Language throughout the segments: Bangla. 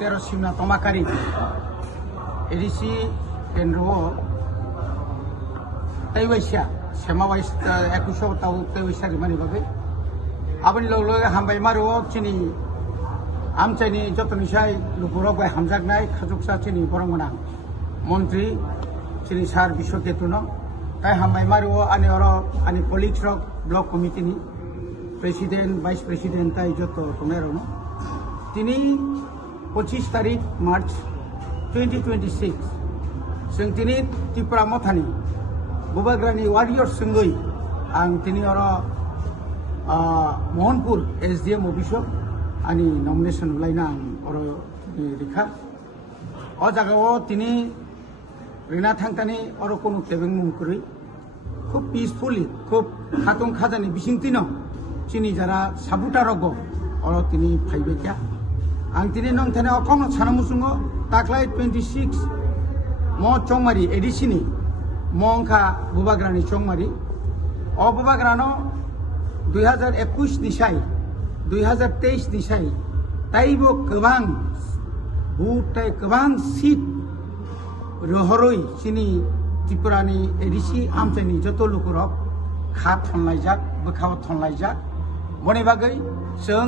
13 সিমনা তমাকারি এডিসি কেন্দ্র তৈবাইসা সেমাবাইস 21 তাও তৈবাইসা রিমানি বাকে আবনি লগে হামবাই মারো চিনি আমচাইনি যতনিসাই লুপুরক বাই হামজাকনাই খাজুকসা চিনি বরংমনা মন্ত্রী চিনি সার বিশ্বকেতুন তাই হামবাই মারো আনি আনি পলিক্স রক ব্লক কমিটিনি প্রেসিডেন্ট ভাইস প্রেসিডেন্ট তাই যত তোমরা তিনি 25 তারিখ মার্চ 2026 जों दिनै त्रिपुरा मथानि बुबाग्रानि वारियर्स जोंगै आं दिनै महनपुर SDM अफिसाव आंनि नमिनेशन लायना आं रेखा अ जायगायाव दिनै रेना थांतानि कोनो केबिं मुंकुरै खूब पिसफुली खूब खातुं खाजानि बिसिंतिन चिनि जारा साबुटा रग दिनै फाइबायका आं दिनै नंथाने अखम सानामुसुङो दाख्लै 26 mo chongmari edisini mongkha bubagrani chongmari o bubagrano 2021 ni sai 2023 ni sai taibo kobang butai kobang seat rohoroi sini tripurani edisi amchani joto lukurok kha thonlaijak bukhaw thonlaijak boni bagai जों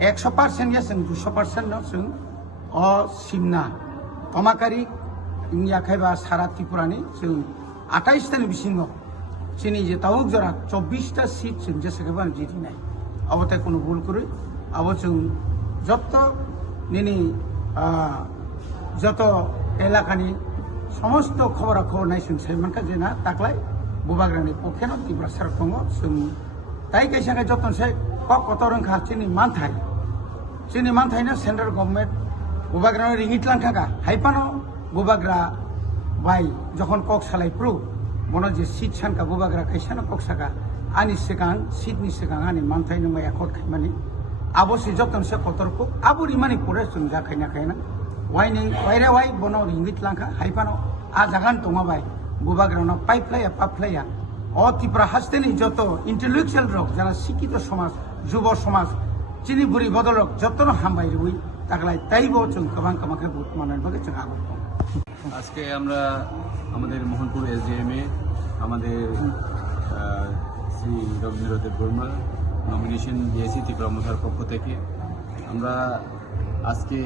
100% ya जों 200% no जों o simna tomakari इंयाखाइबा सारा त्रिपुरानि जों 28 तानि बिसिङाव चिनि जे तावक जरा 24 टा सीट जों जेसेबां जिरिनाय अबताय कोनो भुल करै अब जों जत निनि जत एलाकानि समस्त खबर नायसुं साइमानका जेना ताक्लाय बुबाग्रानि पखेनो त्रिपुरा सरकङ जों ताइ कैसाखै जतनसे कतरंखा चिनि मानथायना सेन्ट्रेल गभर्नमेन्ट बुबाग्रानि रिंगितलांखागा हाइपानो बुबाग्रा बाय जखन कक सालायप्रो मन जे सीट सानका बुबाग्रा कैसानो कक साका आनि सिगां सीटनि सिगां आनि मानथाय नङा एकट खायमानि आबसे जतनसे कतरको आबुरि मानि परे जों जाखायना खायना वाइनि वाइरे वाइ बनो रिंगित लांखा हाइपानो आ जागान दङाबाय बुबाग्रानो पाइपलाया अ त्रिपुरा हास्तेनि जत इंटेलेक्चुअल रक जाना शिक्षित समाज जुब समाज चिनि बुरि बदलक जतनो हामबाय रुइ तागलाय ताइबो जों गोबां कामाखै बुत मानन बागे जों आगो আজকে আমরা আমাদের মোহনপুর SDM এ আমাদের শ্রী রবীন্দ্রদেব বর্মা নমিনেশন দিয়েছি ত্রিপুরা মথার পক্ষ থেকে। আমরা আজকে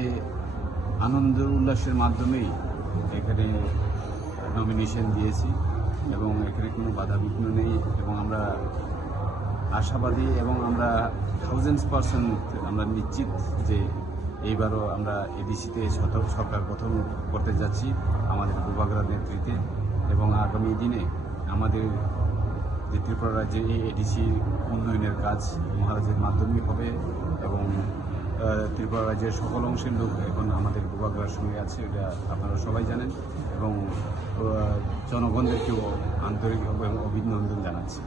আনন্দ উল্লাসের মাধ্যমেই এখানে নমিনেশন দিয়েছি এবং এখানে কোনো বাধাবিঘ্ন নেই এবং আমরা আশাবাদী এবং আমরা 1000% আমরা নিশ্চিত যে এইবারও আমরা এডিসিতে সরকার গঠন করতে যাচ্ছি আমাদের বুবাগ্রার নেতৃত্বে এবং আগামী দিনে আমাদের যে ত্রিপুরা রাজ্যে এই এডিসি উন্নয়নের কাজ মহারাজের মাধ্যমেই হবে এবং ত্রিপুরা রাজ্যের সকল অংশের লোক এখন আমাদের বুবাগ্রার সঙ্গে আছে, এটা আপনারা সবাই জানেন এবং জনগণদেরকেও আন্তরিক অভিনন্দন জানাচ্ছি।